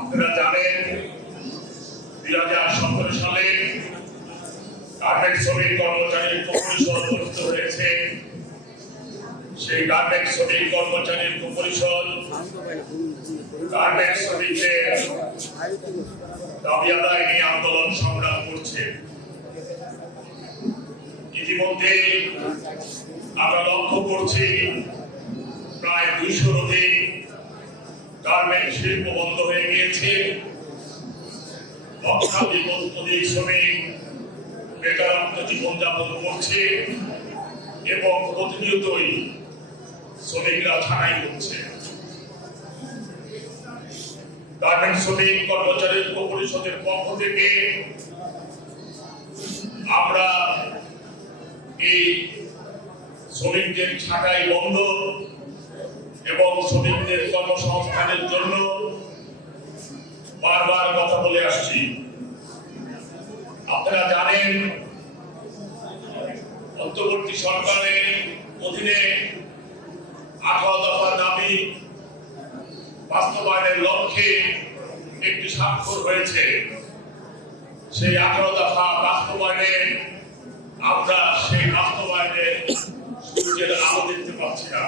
আপনারা জানেন 2017 সালে গার্মেন্টস শ্রমিক কর্মচারী পরিষদ গঠিত হয়েছে। সেই গার্মেন্টস শ্রমিক কর্মচারী পরিষদ গার্মেন্টস শ্রমিকদের দাবি আদায় নিয়ে আন্দোলন সংগ্রাম করছে। ইতিমধ্যে আমরা লক্ষ্য করছি প্রায় 200 অধিক গার্মেন্টস শিল্প বন্ধ হয়ে গিয়েছে। লক্ষাধিক অধিক শ্রমিক বেকারত্ব জীবনযাপন করছে এবং প্রতিনিয়তই শ্রমিকরা ছাঁটাই হচ্ছে। গার্মেন্টস শ্রমিক কর্মচারী পরিষদের পক্ষ থেকে আমরা এই শ্রমিকদের ছাঁটাই বন্ধ এবং শ্রমিকদের কর্মসংস্থানের জন্য বারবার কথা বলে আসছি। আপনারা জানেন অন্তর্বর্তী সরকারের অধীনে 18 দফা দাবি বাস্তবায়নের লক্ষ্যে একটি স্বাক্ষর হয়েছে। সেই 18 দফা বাস্তবায়নে আমরা সেই বাস্তবায়নে সূর্যের আলো দেখতে পাচ্ছি না।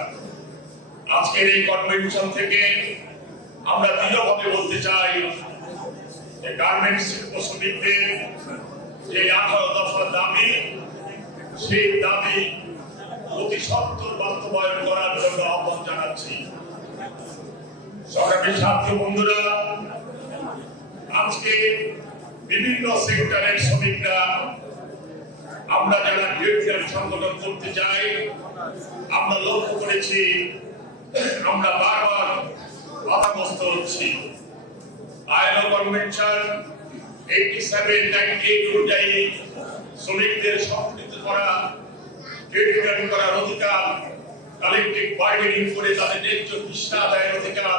আজকের এই কনভেনশন থেকে আমরা দৃঢ়ভাবে বলতে চাই যে গার্মেন্টস শিল্প শ্রমিকদের যে 18 দফা দাবি, সেই দাবি অতি সত্বর বাস্তবায়ন করার জন্য আহ্বান জানাচ্ছি। সংগ্রামী সাথী বন্ধুরা, আজকে বিভিন্ন সেক্টরের শ্রমিকরা আমরা যারা ট্রেড সংগঠন করতে চাই, আমরা লক্ষ্য করেছি আমরা বারবার বাধাগ্রস্ত হচ্ছি। আইএলও কনভেনশন 87-98 অনুযায়ী শ্রমিকদের সংগঠিত করা, ট্রেড ইউনিয়ন করার অধিকার, কালেকটিভ বার্গেনিং করে তাদের ন্যায্য হিস্সা আদায়ের অধিকার,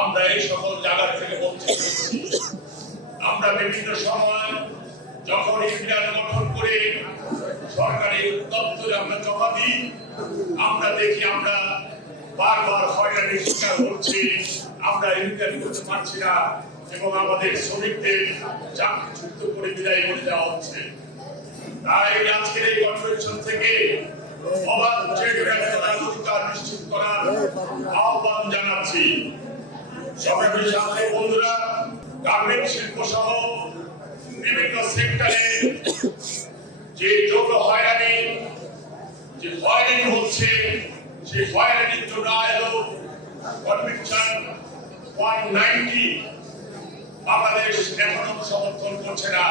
আমরা এই সকল জায়গা থেকে বঞ্চিত হচ্ছি। আমরা বিভিন্ন সময় যখন ইউনিয়ন গঠন করে সরকারি দপ্তরে আমরা জমা দিই, আমরা দেখি আমরা বারবার হয়রানির শিকার হচ্ছি, আমরা ইউনিয়ন করতে পারছি না এবং আমাদের শ্রমিকদের চাকরিচ্যুত করে বিদায় করে দেওয়া হচ্ছে। তাই আজকের এই কনভেনশন থেকে অবাধ ট্রেড ইউনিয়ন করার অধিকার নিশ্চিত করার আহ্বান জানাচ্ছি। সংগ্রামী সাথী বন্ধুরা, গার্মেন্টস শিল্প সহ বিভিন্ন সেক্টরে যে যৌন হয়রানি হচ্ছে, সেই হয়রানির জন্য আইএলও কনভেনশন 190 বাংলাদেশ এখনো সমর্থন করছে না।